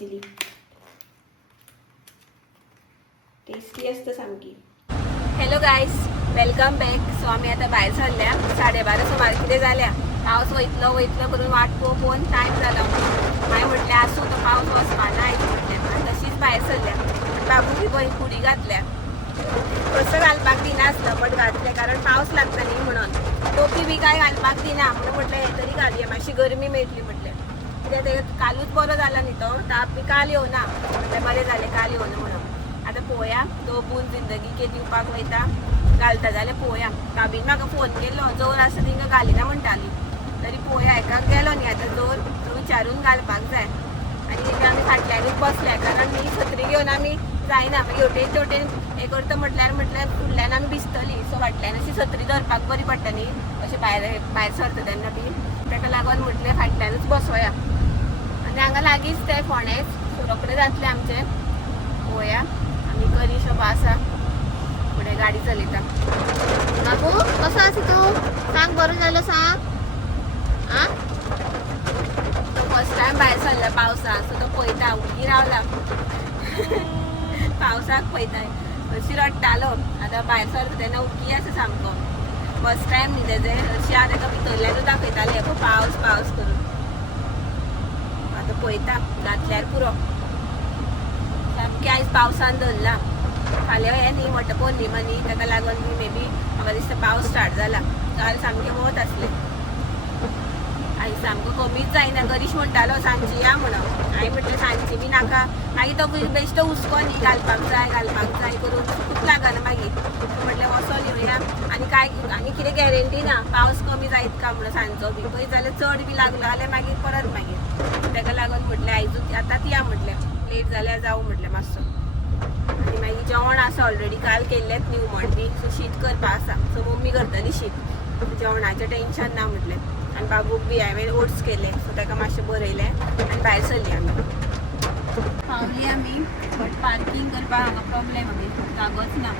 Chilli tasty असतं सामकी. Hello guys, welcome back. So आम्ही आता बाहेर सरल्या 12:30 सुमार कितें जाल्या. पावस वयतलो करून वाट पळोवन टायम जाला. मागीर म्हटलें आसूं तो पावस वचपा ना आयज म्हटलें. आनी तशीच भायर सरल्या. बाबू बी बरी फुडी घातल्या. कसं घालपाक दिनासलो बट घातलें कारण पावस लागता न्ही म्हणून. टोपी बी काय घालपाक दिना म्हणून म्हटलें हे तरी घालुया मातशी गरमी मेळटली म्हटलें. कित्याक ते कालूच बरो जाला न्ही तो ताप बी काल येवना. म्हटलें बरें जालें काल येवना म्हणून. आतां पळोवया तो बून जिंदगी के दिवपाक वयता घालता जाल्यार पळोवया. भाभीन म्हाका फोन केल्लो जोर आसा तिंगा घालिना म्हणटाली. तरी पळोवया एकाक गेलो न्ही आतां जोर तो विचारून घालपाक जाय. आनी आमी फाटल्यानूच बसल्या कारण ही छत्री घेवन आमी जायना. मागीर हेवटेन तेवटेन हें करता म्हटल्यार फुडल्यान आमी भिजतली. सो फाटल्यान अशी छत्री धरपाक बरी पडटा न्ही अशें भायर सरता तेन्ना बी. ताका लागून म्हटलें फाटल्यानूच बसोया. आनी हांगा लागींच तें फोंडेच सो रोखडें जातलें आमचें. पळोवया आमी करी शॉप आसा फुडें गाडी चलयता. बाबू कसो आसा तूं सांग बरो जालो सांग. आं फर्स्ट टायम भायर सरला पावसाक सो तो पळयता उगी रावला. पावसाक पळयता हरशी रडटालो. आतां भायर सरता तेन्ना उगी आसा सामको. फर्स्ट टायम न्ही तेजें हरशी हांव ताका भितरल्यानूच दाखयतालें हेपळय पावस पावस करून. आतां पळयता घातल्यार पुरो. सामकी आयज पावसान धरला. फाल्यां हें न्ही वटपौर्णिमा न्ही ताका लागून बी मे बी म्हाका दिसता पावस स्टार्ट जाला. काल सामकें वत आसलें. आयज सामको कमीच जायना. गरीश म्हणटालो सांजची या म्हणून. हांवें म्हटलें सांजची बी नाका. मागीर तो बेश्टो हुस्को न्ही घालपाक जाय करून खूब लागना मागीर. म्हटलें वचोन येवया आनी कितें गॅरंटी ना पावस कमी जायत काय म्हणून सांजचो बी. पळय जाल्यार चड बी लागलो जाल्यार मागीर परत मागीर. ताका लागून म्हटलें आयजूच आतांच या म्हटलें. लेट जाल्यार जावं म्हटलें मातसो. आनी मागीर जेवण आसा ऑलरेडी काल केल्लेंच न्ही हुमण बी सो शीत करपा आसा. सो मम्मी करतली शीत. जेवणाचें टेंशन ना म्हटलें. आनी बाबूक बी हांवें ओट्स केले सो ताका मातशें बरयलें आनी भायर सरली आमी. पावली आमी बट पार्किंग करपाक हांगा प्रॉब्लेम आमी जागोच ना.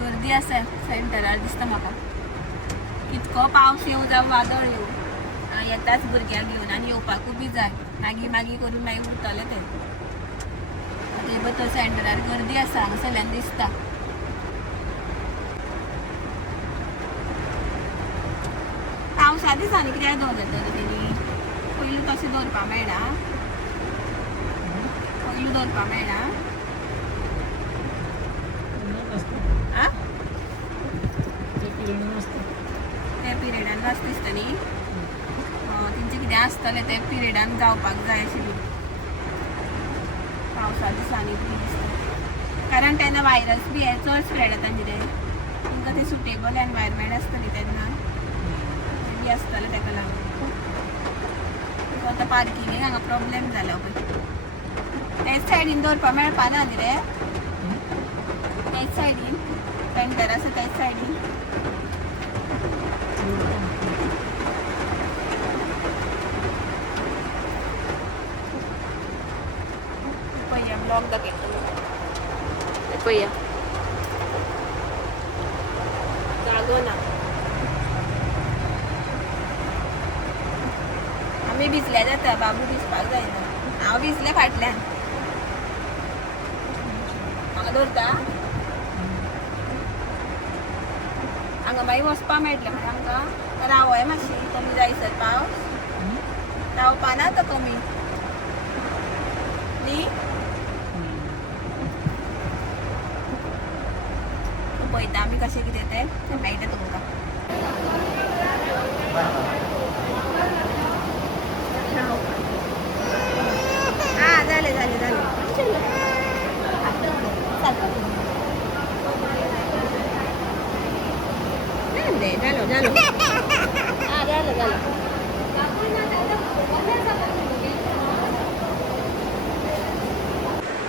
गर्दी आसा सेंटरार दिसता म्हाका. कितको पावस येवं जावं वादळ येवं येताच भुरग्यांक घेवन आनी येवपाकूय बी जाय. मागीर करून मागीर उरतलें तें. ते बतर सेंटरार गर्दी आसा हांगासरल्यान दिसता. पावसा दिसांनी कित्याक दवरता तेणी पयलू तशें दवरपा मेळना. पयलू दवरपा मेळना. त्या पिरियडान नासता दिसता न्ही. तेंचें कितें आसतलें ते पिरियडान जावपाक जाय आशिल्ली. पावसा दिसांनी बी दिसता कारण तेन्ना वायरस बी हे चड स्प्रेड जाता न्ही रे. तांकां ते सुटेबल एनवायरमेंट आसता न्ही तेन्ना बी आसतलें ताका लागून. सो आतां पार्किंगेक हांगा प्रॉब्लेम जाला पळय. तेच सायडीन दवरपा मेळपा ना न्ही रे. तेच सायडीन सेंटर आसा तेच सायडीन. पळया ब्लॉक दाखयता पळया जागो ना. आमी भिजल्या जाता बाबू भिजपाक जायना. हांव भिजलें फाटल्यान. हांगा दवरता हांगा मागीर वचपा मेळटलें म्हणजे आमकां. रावय मातशी कमी जायसर पावस. रावपा ना तो कमी न्ही. पळयता आमी कशें कितें तें मेळटा तुमकां. आं जालें जालो. आं जालो.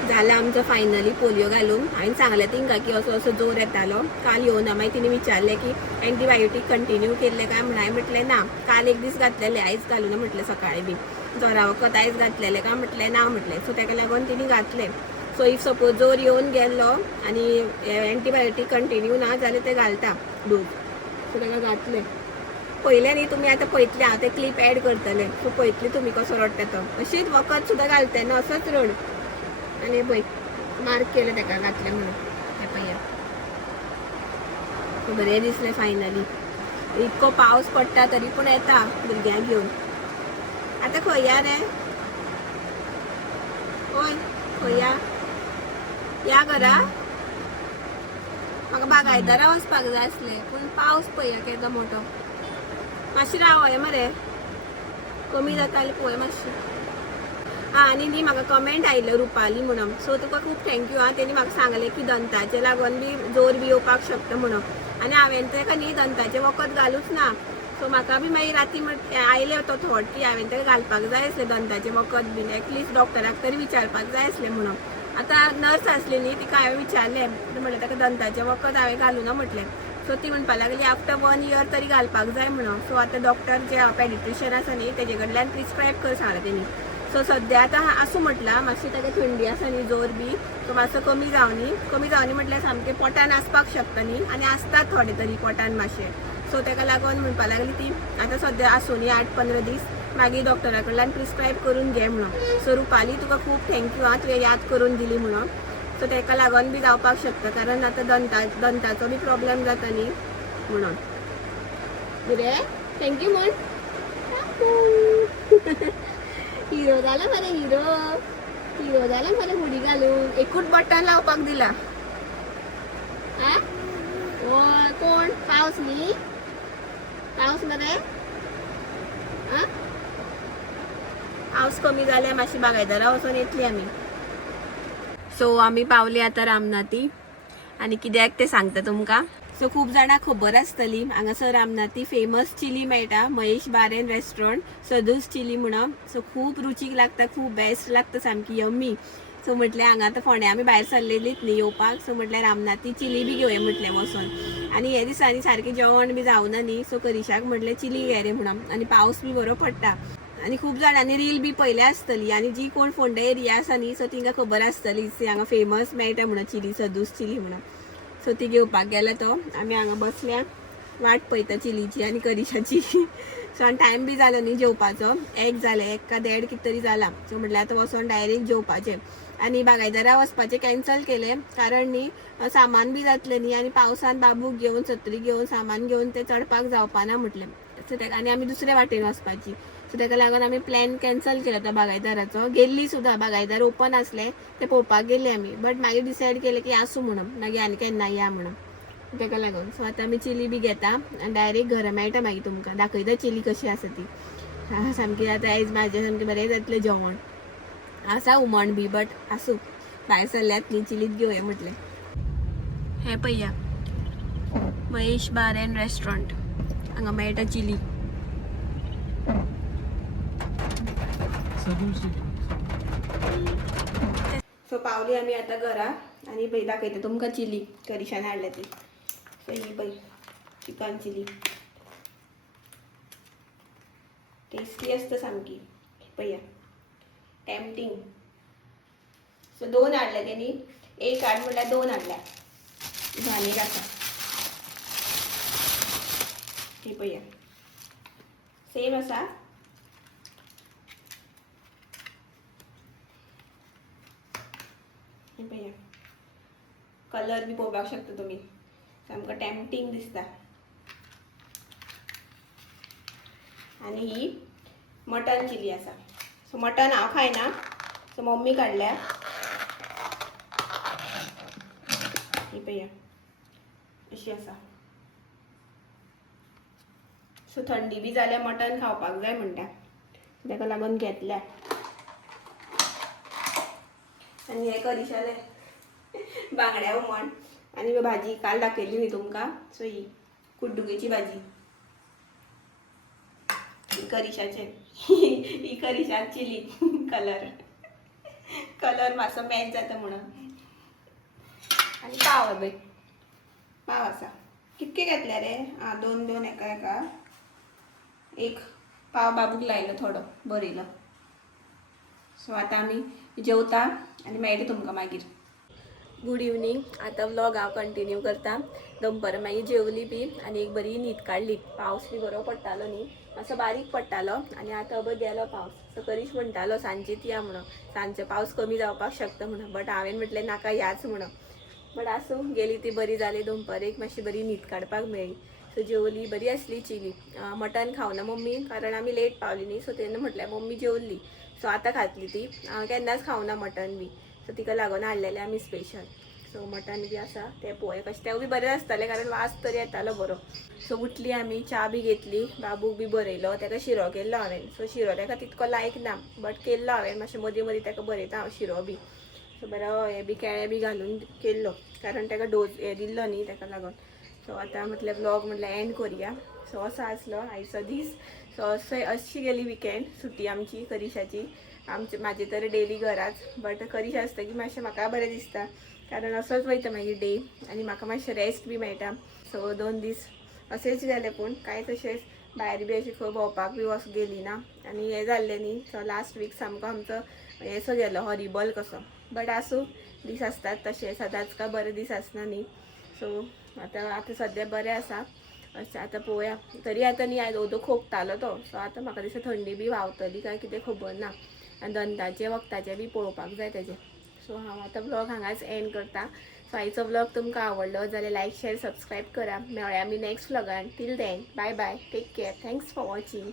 झालं आमचं फायनली पोलिओ घालून. हांवें सांगलें तिंका की असो जोर येतालो काल येवना. मागीर तिणी विचारलें की एंटीबायोटीक कंटिन्यू केल्लें काय म्हणून. हांवें म्हटलें ना काल एक दीस घातलेलें आयज घालूना म्हटलें सकाळीं बी. जोरा वखद आयज घातलेलें काय म्हटलें ना म्हटलें. सो ताका लागून तिणी घातलें. सो इफ सपोज जोर येवन गेल्लो आनी एंटीबायोटीक कंटिन्यू ना जाल्यार ते घालता डोस. सो ताका घातलें. पहिले न्ही तुम्ही आता पळयतले हांव ते क्लिप ऍड करतले सो पळयतले तुम्ही कसो रडटा तो अशीच वखद सुद्दां घालता न्हू असोच रड आनी पळय मार्क केलं ताका घातलें म्हणून हे पळया बरें दिसलें फायनली इतको पावस पडटा तरी पूण येता भुरग्यांक घेवन आतां खंय या रे ओय खंय या घरा म्हाका बागायदारा वचपाक जाय आसलें पूण पावस पळया केदो मोठो मातशी रावय मरे कमी जाता जाल्यार पळय मातशी आनी न्ही म्हाका कमेंट आयलो रुपाली म्हणून सो तुका खूब थँक्यू आं तेणी म्हाका सांगलें की दंताचे लागून बी जोर बी येवपाक शकता म्हणून आनी हांवें ताका न्ही दंताचें वखद घालूच ना सो म्हाका बी मागीर राती आयले तो थॉट की हांवें ताका घालपाक जाय आसलें दंताचें वखद बीन एटलिस्ट डॉक्टराक तरी विचारपाक जाय आसलें म्हणून आतां नर्स आसली न्ही तिका हांवें विचारलें म्हणलें ताका दंताचें वखद हांवें घालूना म्हटलें सो ती म्हणपाक लागली आफ्टर 1 year तरी घालपाक जाय म्हणून सो आतां डॉक्टर जे पॅडिट्रिशियन आसा न्ही तेजे कडल्यान प्रिस्क्रायब कर सांगलें तेणी सो सद्या आतां आसूं म्हटलां मातशी ताका थंडी आसा न्ही जोर बी सो मातसो कमी जावनी म्हटल्यार सामकें पोटान आसपाक शकता न्ही आनी आसतात थोडे तरी पोटान मातशें सो ताका लागून म्हणपाक लागली ती आतां सद्या आसूं न्ही 8-15 दीस मागीर डॉक्टरा कडल्यान प्रिस्क्रायब करून घे म्हणून सो रुपाली तुका खूब थँक्यू आं तुवें याद करून दिली म्हणून सो ताका लागून बी जावपाक शकता कारण आतां दंताचो बी प्रॉब्लेम जाता न्ही म्हणून कितें थँक्यू म्हण हिरो जाला मरे हिरो जाला मरे हुडी घालून एकूच बटन लावपाक दिला आं ओय कोण पावस न्ही पावस मरे आं पावस कमी जाल्यार मातशी बागायदारा वचून येतली आमी सो आमी पावली आतां रामनाथी आनी कित्याक ते सांगता तुमकां सो खूब जाणांक खबर आसतली हांगासर रामनाथी फेमस चिली मेळटा महेश बार एंड रेस्टॉरंट सदूस चिली म्हणून सो खूब रुचीक लागता खूब बेस्ट लागता सामकी यम्मी सो म्हटलें हांगा आतां फोंड्या आमी भायर सरलेलीच न्ही येवपाक सो म्हटल्यार रामनाथी चिली बी घेवया म्हटलें वचोन आनी हे दिसांनी सारकें जेवण बी जावना न्ही सो करिशाक म्हटलें चिली घे रे म्हणून आनी पावस बी बरो पडटा आनी खूब जाणांनी रील बी पयल्या आसतली आनी जी कोण फोंड्या एरिया आसा न्ही सो तिंका खबर आसतली हांगा फेमस मेळटा म्हणून चिली सदूस चिली म्हणून सो ती घेवपाक गेला तो आमी हांगा बसल्या वाट पळयता चिलीची आनी करिशाची सो आनी टायम बी जालो न्ही जेवपाचो 1 जालें 1 का 1:30 कितें तरी जाला सो म्हटल्यार आतां वचोन डायरेक्ट जेवपाचें आनी बागायदारा वचपाचें कॅन्सल केलें कारण न्ही सामान बी जातलें न्ही आनी पावसान बाबूक घेवन छत्री घेवन सामान घेवन तें चडपाक जावपाना म्हटलें सो तेका आनी आमी दुसऱ्या वाटेन वचपाची सो ताका लागून आमी प्लॅन कॅन्सल केलो तो बागायदाराचो गेल्ली सुद्दां बागायदार ओपन आसलें तें पळोवपाक गेल्ली आमी बट मागीर डिसायड केलें की आसूं म्हणून मागीर आनी केन्ना या म्हणून ताका लागून सो आतां आमी चिली बी घेता आनी डायरेक्ट घरा मेळटा मागीर तुमकां दाखयता चिली कशी आसा ती सामकी आतां आयज म्हाजें सामकें बरें जातलें जेवण आसा हुमण बी बट आसूं भायर सरल्यात न्ही चिलीच घेवया म्हटलें हें पळया महेश बार एंड रेस्टॉरंट हांगा मेळटा चिली सो पावली आमी आतां घरा आनी पळय दाखयता तुमकां चिली करिशान हाडल्या ती सो ही पळय चिकन चिली टेस्टी आसता सामकी पळया टेम्पटिंग सो 2 हाडल्या तेणी एक हाड म्हटल्यार 2 हाडल्या झानीर आसा ही पळया सेम आसा पळया कलर बी पळोवपाक शकता तुमी सामको टेम्पटिंग दिसता आनी ही मटन चिली आसा सो मटन हांव खायना सो मम्मी काडल्या ही पळया अशी आसा सो थंडी बी जाल्यार मटन खावपाक जाय म्हणटा ताका लागून घेतल्या आनी हे करिशाले बांगड्या हुमण आनी भाजी काल दाखयली न्ही तुमकां सो ही कुड्डुकेची भाजी करिशाचे ही करिशाक चिली कलर मातसो मॅच जाता म्हणून आनी पाव पळय पाव आसा कितके घेतले रे 2 एका एक पाव बाबूक लायलो थोडो बरयलो सो आतां आमी जेवता आनी मेळटा तुमकां मागीर गुड इवनिंग आतां व्लॉग हांव कंटिन्यू करता दनपार मागीर जेवली बी आनी एक बरी न्हीद काडली. पावस बी बरो पडटालो न्ही, मातसो बारीक पडटालो आनी आतां अब गेलो पावस. सो करीश म्हणटालो सांजेत या म्हणून, सांजचो पावस कमी जावपाक शकता म्हणून. बट हांवें म्हटलें नाका याच म्हणून. बट आसूं गेली ती बरी जाली. दनपारेक मातशी बरी न्हीद काडपाक मेळ्ळी. सो जेवली, बरी आसली चिली. मटन खावना मम्मी, कारण आमी लेट पावली न्ही. सो तेन्ना म्हटल्यार मम्मी जेवल्ली, सो आतां खातली ती. केन्नाच खावना मटन बी, सो तिका लागून हाडलेलें आमी स्पेशल. सो मटन बी आसा तें पळोवया कशें. तें बी बरें आसतालें कारण वास तरी येतालो बरो. सो उठली आमी, च्या बी घेतली, बाबूक बी बरयलो, ताका शिरो केल्लो हांवें. सो शिरो ताका तितको लायक ना, बट केल्लो हांवें. मातशें मदीं मदीं ताका बरयता हांव शिरो बी. सो बरो हें बी केळें बी घालून केल्लो, कारण ताका डोस हें दिल्लो न्ही ताका लागून. सो आतां म्हटल्यार ब्लॉग म्हटल्यार एंड करुया. सो असो आसलो आयचो दीस. सो अशी गेली विकेंड, सुटी आमची करिशाची. म्हाजी तर डेली घराच, बट करीश आसता की मातशें म्हाका बरें दिसता, कारण असोच वयता मागीर डे आनी म्हाका मातशें रेस्ट बी मेळटा. सो 2 दीस अशेंच गेले, पूण कांयच अशें भायर बी अशें खंय भोंवपाक बी गेली ना. आनी हें जाल्लें न्ही, सो लास्ट वीक सामको आमचो हेसो गेलो हॉरिबल कसो. बट आसूं, दीस आसतात तशें, सदांच काय बरे दीस आसना न्ही. सो आतां सद्या बरें आसा. अशें आतां पळोवया. तरी आतां न्ही आयज ओदो खोकतालो तो, सो आतां म्हाका दिसता थंडी बी व्हांवतली काय कितें खबर ना. आनी दंताचे वखदाचें बी पळोवपाक जाय तेजें. सो हांव आतां ब्लॉग हांगाच एंड करता. सो आयचो ब्लॉग तुमकां आवडलो जाल्यार लायक शेअर सबस्क्रायब करा. मेळ्या आमी नेक्स्ट ब्लॉगान. Till then bye bye, take care, thanks for watching.